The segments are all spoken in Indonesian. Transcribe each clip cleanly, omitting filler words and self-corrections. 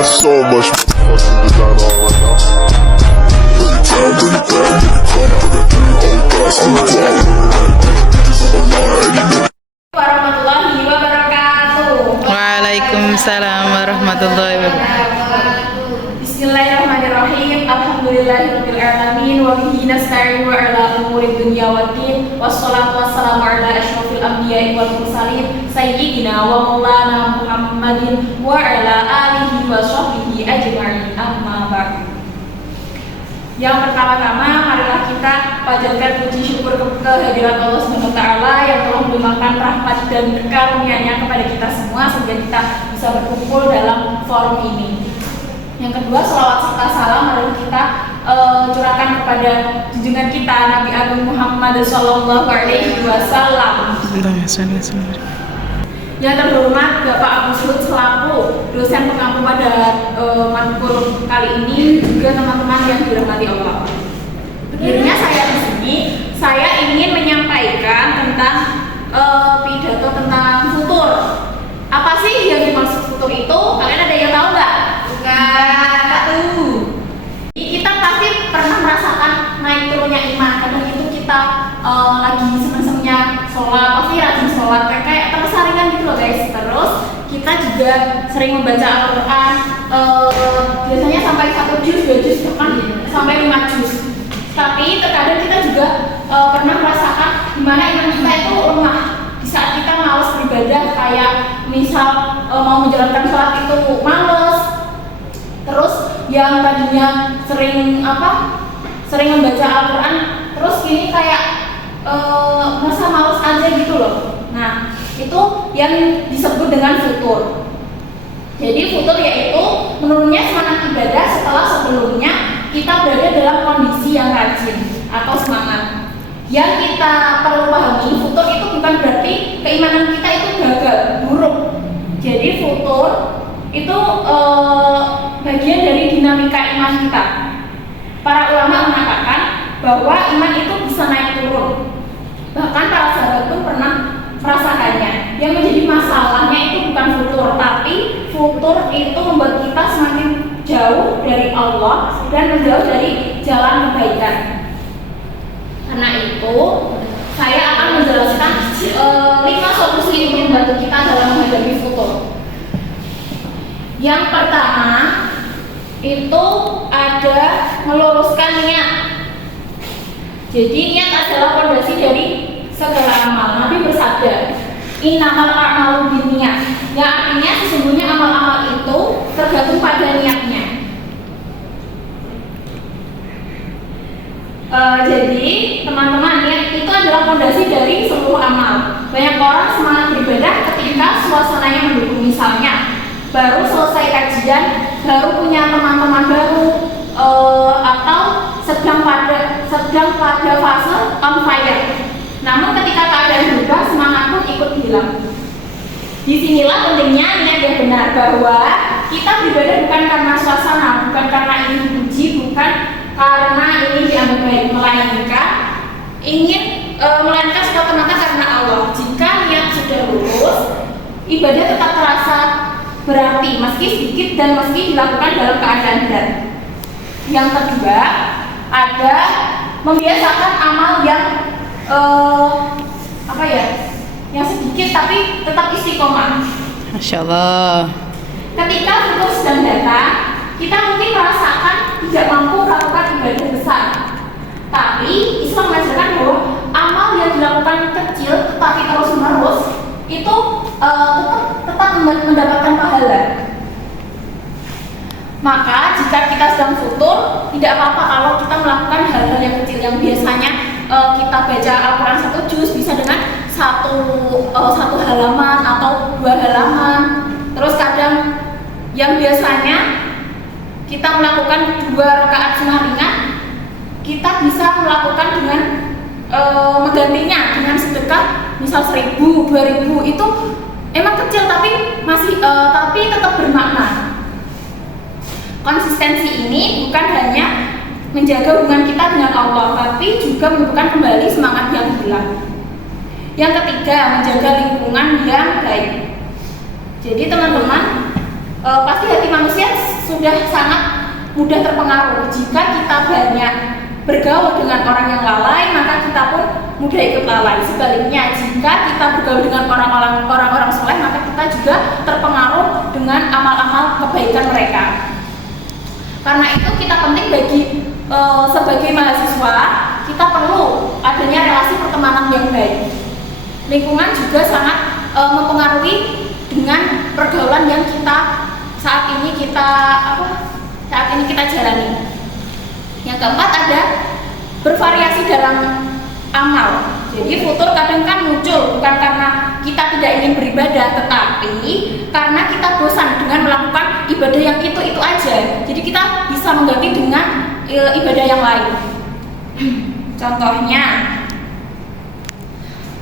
got so much fucking design on right now. Warahmatullahi wabarakatuh. Waalaikumsalam warahmatullahi wabarakatuh. Bismillahirrahmanirrahim. Alhamdulillahirabbil alamin wa bihi nasta'in wa ala umuri dunya waddin. Wassalatu wassalamu ala asyrofil anbiya'i wal mursalin sayyidina wa maulana Muhammadin wa ala alihi wa sahbihi ajma'in. Amma ba'du. Yang pertama-tama, marilah kita panjatkan puji syukur kehadirat Allah SWT yang telah melimpahkan rahmat dan karunia-Nya kepada kita semua sehingga kita bisa berkumpul dalam forum ini. Yang kedua, selawat serta salam marilah kita curahkan kepada junjungan kita Nabi Agung Muhammad SAW. Yang terhormat Bapak Abu Suhud selaku dosen pengampu pada matkul kali ini, juga teman-teman yang dirahmati Allah. Akhirnya saya di sini, saya ingin menyampaikan tentang pidato tentang futur. Apa sih yang dimaksud futur itu? Kalian ada yang tahu nggak? Bukan, tahu. Kita pasti pernah merasakan naik turunnya iman. Kadang itu kita lagi seneng-senengnya sholat, pasti rajin sholat, kayak tersaringan gitu loh guys. Terus kita juga sering membaca Al-Quran, biasanya sampai 1 juz, 2 juz, bahkan sampai 5 juz. Tapi terkadang kita juga pernah merasakan gimana iman kita itu lemah di saat kita malas beribadah, kayak misal mau menjalankan sholat itu males. Terus yang tadinya sering membaca Al-Quran, terus gini kayak masa males aja gitu loh. Nah, itu yang disebut dengan futur. Jadi futur yaitu menurunnya semangat ibadah setelah sebelumnya kita berada dalam kondisi yang rajin atau semangat. Yang kita perlu pahami, futur itu bukan berarti keimanan kita itu gagal, buruk. Jadi futur itu bagian dari dinamika iman kita. Para ulama mengatakan bahwa iman itu bisa naik turun. Bahkan para sahabat pun pernah merasakannya. Yang menjadi masalahnya itu bukan futur, tapi futur itu membuat kita semakin jauh dari Allah dan menjauh dari jalan kebaikan. Karena itu, saya akan menjelaskan 5 solusi untuk membantu kita dalam menghadapi futur. Yang pertama itu ada meluruskan niat. Jadi niat adalah fondasi dari segala amal. Nabi bersabda, innamal a'malu binniyat. Yang artinya sesungguhnya amal-amal itu tergantung pada niatnya. Jadi teman-teman, niat itu adalah fondasi dari seluruh amal. Banyak orang semangat beribadah ketika suasananya mendukung, misalnya baru selesai kajian, baru punya teman-teman baru, atau sedang pada fase on fire. Namun ketika keadaan berubah, semangat pun ikut hilang. Disinilah pentingnya niat yang benar, bahwa kita beribadah bukan karena suasana, bukan karena ingin dipuji, bukan karena ingin dianggap baik, melainkan semata-mata karena Allah. Jika niat sudah lurus, ibadah tetap terasa berarti meski sedikit dan meski dilakukan dalam keadaan berat. Yang kedua ada membiasakan amal yang yang sedikit tapi tetap istiqomah. Masya Allah. Ketika futur sedang datang, kita mungkin merasakan tidak mampu melakukan ibadah besar. Tapi Islam mengajarkan bahwa amal yang dilakukan kecil tetapi terus menerus itu tetap mendapatkan pahala. Maka jika kita sedang futur, tidak apa-apa kalau kita melakukan hal-hal yang kecil yang biasanya kita baca Al-Quran 1 juz bisa dengan satu halaman atau 2 halaman. Terus kadang yang biasanya kita melakukan 2 rakaat sunnah ringan, kita bisa melakukan dengan menggantinya dengan sedekah misal 1.000, 2.000. Itu emang kecil tapi tetap bermakna. Konsistensi ini bukan hanya menjaga hubungan kita dengan Allah, tapi juga menumbuhkan kembali semangat yang hilang. Yang ketiga, menjaga lingkungan yang baik. Jadi teman-teman, pasti hati manusia sudah sangat mudah terpengaruh. Jika kita banyak bergaul dengan orang yang lalai, maka kita pun mudah ikut lalai. Sebaliknya, jika kita bergaul dengan orang-orang soleh, maka kita juga terpengaruh dengan amal-amal kebaikan mereka. Karena itu kita penting sebagai mahasiswa, kita perlu adanya relasi pertemanan yang baik. Lingkungan juga sangat mempengaruhi dengan pergaulan yang saat ini kita jalani. Yang keempat ada bervariasi dalam amal. Jadi futur kadang kan muncul bukan karena kita tidak ingin beribadah, tetapi karena kita bosan dengan melakukan ibadah yang itu aja. Jadi kita bisa mengganti dengan ibadah yang lain. Contohnya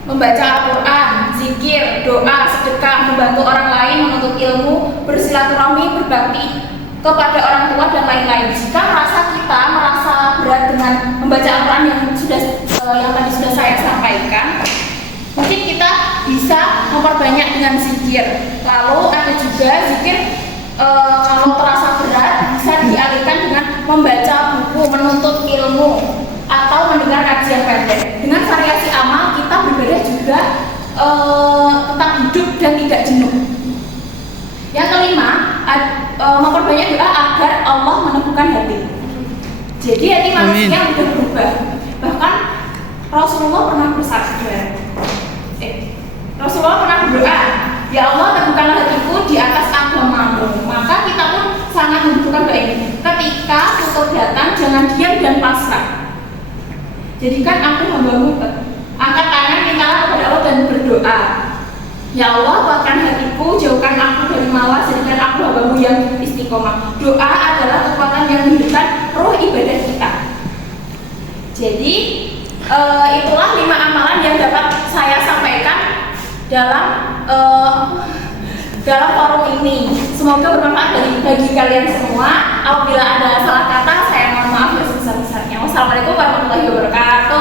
membaca Al-Quran, zikir, doa, sedekah, membantu orang lain, menuntut ilmu, bersilaturahmi, berbakti kepada orang tua dan lain-lain. Jika kita merasa berat dengan membaca Al-Quran yang tadi sudah saya sampaikan, mungkin kita bisa memperbanyak dengan zikir. Lalu ada juga zikir kalau terasa berat bisa dialihkan dengan membaca buku, menuntut ilmu, atau mendengar kajian pendek. Dengan variasi amal kita beribadah juga tetap hidup dan tidak jenuh. Yang kelima, memperbanyak doa agar Allah meneguhkan hati. Jadi hati manusia mudah berubah. Bahkan Rasulullah pernah berdoa, ya Allah teguhkanlah hatiku di atas agamamu. Maka kita pun sangat membutuhkan doa ini. Ketika futur datang, jangan diam dan pasrah. Jadikan aku hambamu, angkat tangan mintalah kepada Allah dan berdoa. Ya Allah, kuatkan hatiku, jauhkan aku dari malas, jadikan aku hambamu yang istiqomah. Doa adalah kekuatan yang menghidupkan roh ibadah kita. Jadi itulah 5 amalan yang dapat saya sampaikan dalam forum ini. Semoga bermanfaat bagi kalian semua. Apabila ada salah kata, saya mohon maaf yang sebesar-besarnya. Wassalamualaikum warahmatullahi wabarakatuh.